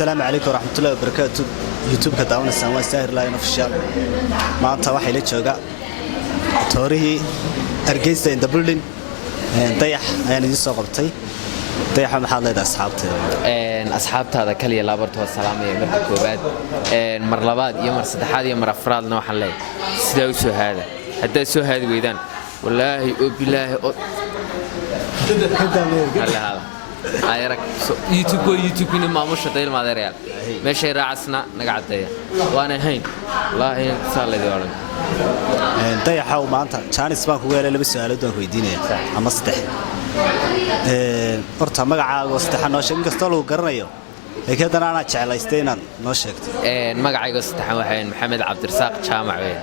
السلام عليكم ورحمة الله وبركاته. يوتيوب كداون سامع ساهر لاين اوفيشال. ما أنت واحد اللي جوجا توريه أرجيستا إن دبلين ضيح يعني يسوق قبطي ضيح محل هذا أصحابته. أصحابته هذا كلي لابرتو السلام يا مركب كوباد مرلبات يمر صدحات يمر أفراد نوح الله سدوسو هذا حتى سو هذا ويدان والله وبالله هلا ayrak youtube in maamusha dayl maadeereeyal meeshay raacasna naga cadeeya waana hayn wallahi saalay oran dayaxaw maanta Chinese baan ku weelay laba su'aalood oo weydiinaya ama saddex horta magacaaga saddexan noo sheeg inkastoo lagu garanayo laakiin haddana ana jecelaystay inaad noo sheegto magacayga saddexan waxaan Maxamed Cabdirasaaq Jaamac weey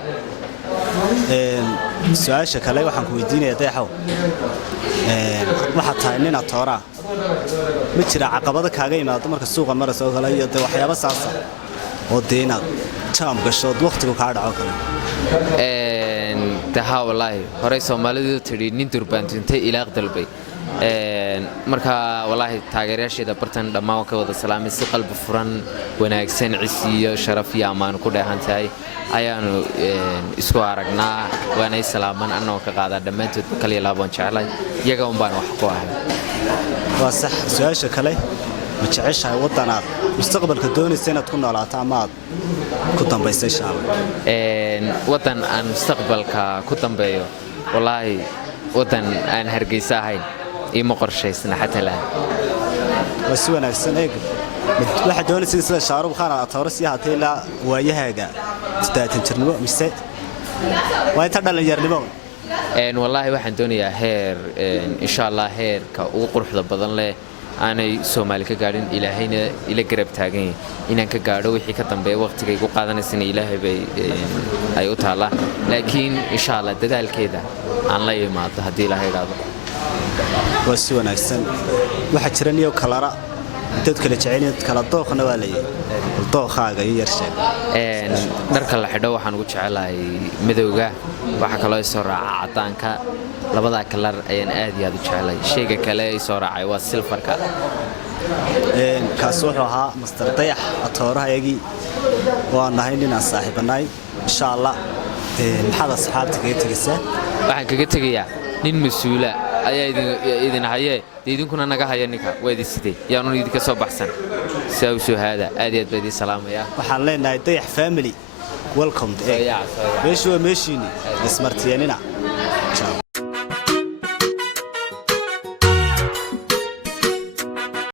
su'aasha kale waxaan ku weydiinayaa dayaxaw waxa tahay nin atoora ma jira caqabado kaaga yimaado marka suuqa marayso oo kale iyo waxyaabo saasa oo deena jaam gasho waqtigu ka dhaco kale taha wallahi horay Soomaalidu tiri nin durbaantintay ilaaq dalbay marka wallahi taageerayaasheeda bartan dhamaan ka wada salaamay si qalbi furan wanaagsan cisiyo sharaf iyo amaan ku dheehantahay ayaanu isku aragnaa waana salaaman annoo ka qaada dhamaantood kaliya laabon jeclay iyaga un baan wax ku ahay waa sax su'aasha kale ma jeceshahay wadanaad mustaqbalka doonaysa inaad ku noolaato ama aad ku dambaysay shacab wadan aan mustaqbalka ku dambeeyo wallahi wadan aan hargeysa ahayn ima qorshaysna xataa la si wanaagsan eeg waxa doonaysa sida Shaarub Khan atooro si haatay la waayahaaga 30 jirnimo mise waa inta dhalinyarnimo wallahi waxaan doonayaa heer insha Allah heerka ugu quruxda badan leh aanay Soomaali ka gaarin ilaahayna ila garab taagan inaan ka gaadho wixii ka dambeeyay waqtiga igu qaadanaysan ilaahay bay ay u taala laakiin insha Allah dadaalkeeda aan la yimaado hadii ilaahay raado waa si wanaagsan waxa jira niyo kalara dad kala jecel kala dooqna waa leeyahay dooqaaga iyo yarshay dharka la xidho waxaan ugu jecelahay midowga waxa kale oo soo raaca cadaanka labada kalar ayaan aad iyo aad u jecelahay shayga kale ee soo raacay waa silfarka kaas wuxuu ahaa master dayax atoorahayagi waan nahay inaan saaxiibanahay insha Allah maxaad asxaabta kaga tagaysaa waxaan kaga tagayaa nin masuula ayaa idin hayay idinkuna naga haya ninka weedi sidee yaanu idinka soo baxsan soo hada aad iyo aad badi salaamaya waxaan leenahay dayax family welcome meeshu waa meeshiini ismartiyanina